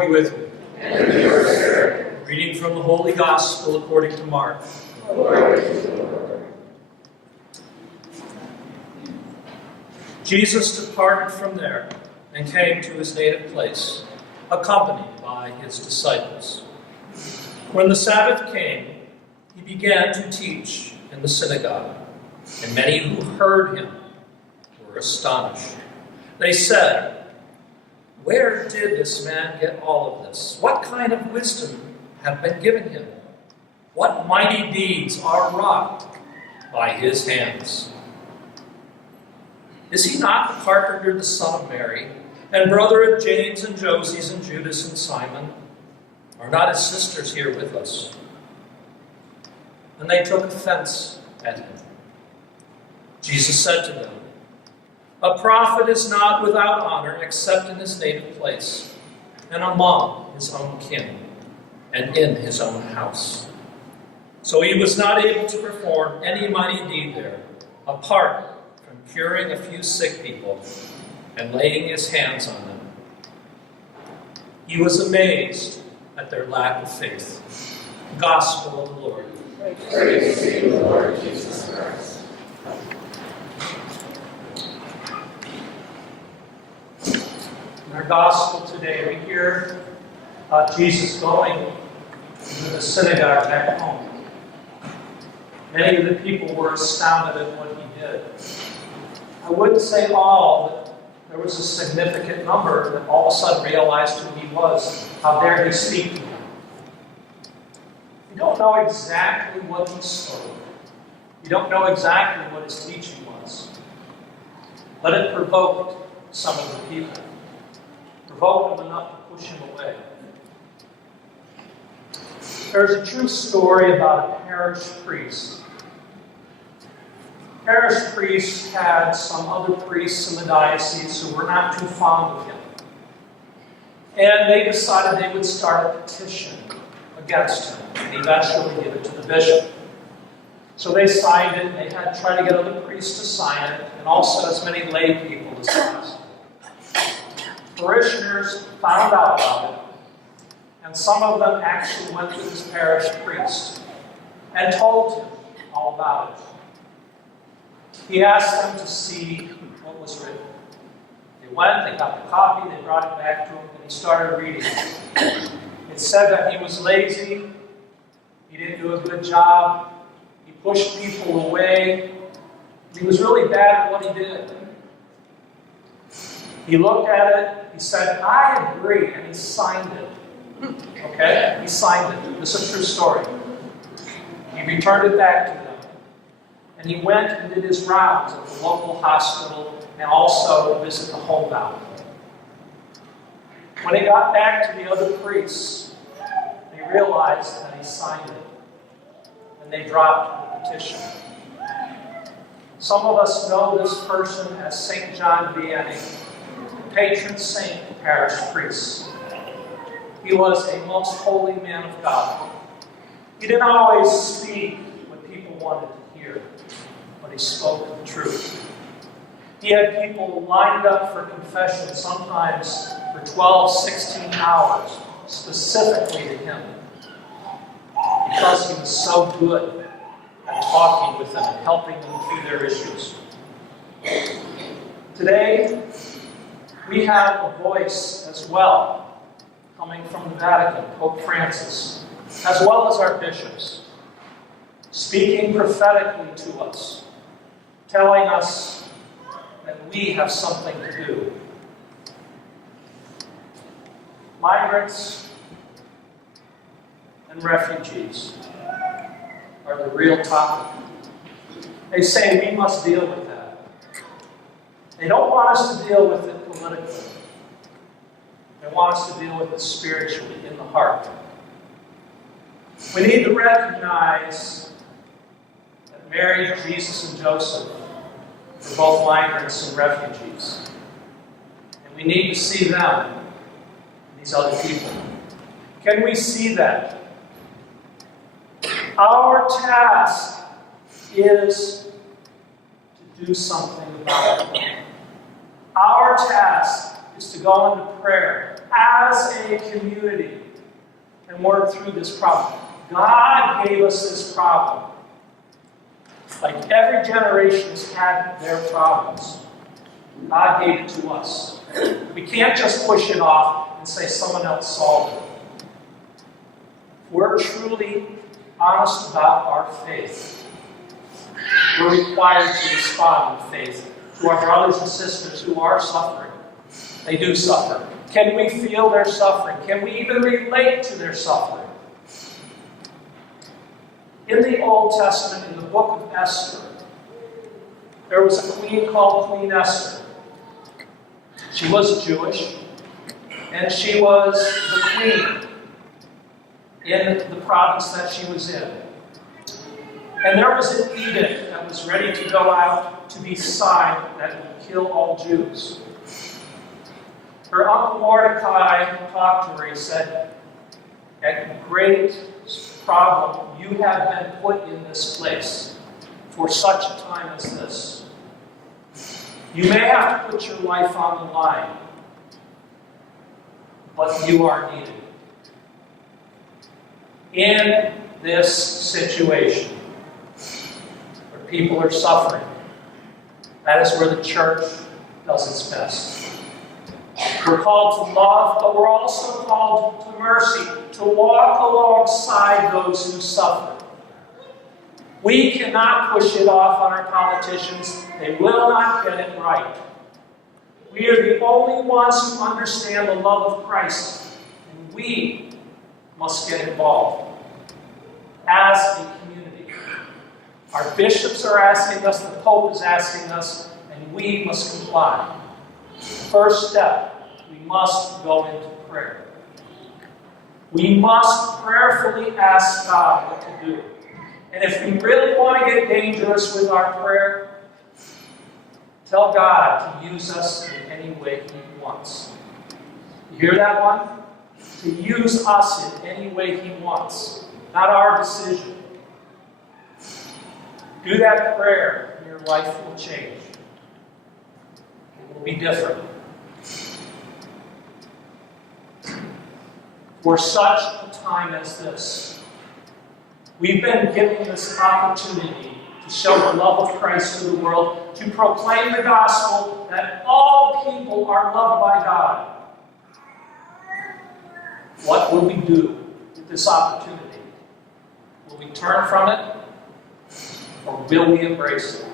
Lord be with you. And with your spirit. Reading from the Holy Gospel according to Mark. Glory to you, Lord. Jesus departed from there and came to his native place, accompanied by his disciples. When the Sabbath came, he began to teach in the synagogue, and many who heard him were astonished. They said, "Where did this man get all of this? What kind of wisdom have been given him? What mighty deeds are wrought by his hands? Is he not the carpenter, the son of Mary, and brother of James and Joses and Judas and Simon? Are not his sisters here with us?" And they took offense at him. Jesus said to them, "A prophet is not without honor except in his native place, and among his own kin, and in his own house." So he was not able to perform any mighty deed there, apart from curing a few sick people and laying his hands on them. He was amazed at their lack of faith. Gospel of the Lord. Praise to you, Lord Jesus Christ. In our gospel today, we hear about Jesus going to the synagogue back home. Many of the people were astounded at what he did. I wouldn't say all, but there was a significant number that all of a sudden realized who he was. How dare he speak to him? You don't know exactly what he spoke. You don't know exactly what his teaching was. But it provoked some of the people. Provoked them enough to push him away. There's a true story about a parish priest. Parish priest had some other priests in the diocese who were not too fond of him. And they decided they would start a petition against him and eventually give it to the bishop. So they signed it, and they had to try to get other priests to sign it, and also as many lay people as possible. Parishioners found out about it, and some of them actually went to this parish priest and told him all about it. He asked them to see what was written. They went, they got the copy, they brought it back to him, and he started reading it. It said that he was lazy, he didn't do a good job, he pushed people away, he was really bad at what he did. He looked at it, he said, "I agree," and he signed it. Okay? He signed it. This is a true story. He returned it back to them. And he went and did his rounds at the local hospital and also visit the homebound. When he got back to the other priests, they realized that he signed it. And they dropped the petition. Some of us know this person as St. John Vianney, the patron saint of parish priests. He was a most holy man of God. He didn't always speak what people wanted to hear, but he spoke the truth. He had people lined up for confession, sometimes for 12, 16 hours, specifically to him, because he was so good at talking with them and helping them through their issues. Today, we have a voice as well, coming from the Vatican, Pope Francis, as well as our bishops, speaking prophetically to us, telling us that we have something to do. Migrants and refugees are the real topic. They say we must deal with that. They don't want us to deal with it politically. They want us to deal with it spiritually, in the heart. We need to recognize that Mary, Jesus, and Joseph were both migrants and refugees. And we need to see them and these other people. Can we see that? Our task is to do something about it. Our task is to go into prayer as a community and work through this problem. God gave us this problem. Like every generation has had their problems. God gave it to us. We can't just push it off and say someone else solved it. If we're truly honest about our faith, we're required to respond in faith to our brothers and sisters who are suffering. They do suffer. Can we feel their suffering? Can we even relate to their suffering? In the Old Testament, in the book of Esther, there was a queen called Queen Esther. She was Jewish, and she was the queen in the province that she was in. And there was an edict that was ready to go out to be signed that would kill all Jews. Her uncle Mordecai talked to her. He said, "A great problem, you have been put in this place for such a time as this. You may have to put your life on the line, but you are needed." In this situation, where people are suffering, that is where the church does its best. We're called to love, but we're also called to mercy, to walk alongside those who suffer. We cannot push it off on our politicians. They will not get it right. We are the only ones who understand the love of Christ, and we must get involved as a community. Our bishops are asking us, the Pope is asking us, and we must comply. First step, we must go into prayer. We must prayerfully ask God what to do. And if we really want to get dangerous with our prayer, tell God to use us in any way He wants. You hear that one? To use us in any way He wants, not our decision. Do that prayer, and your life will change. It will be different. For such a time as this, we've been given this opportunity to show the love of Christ to the world, to proclaim the gospel that all people are loved by God. What will we do with this opportunity? Will we turn from it, or will we embrace it?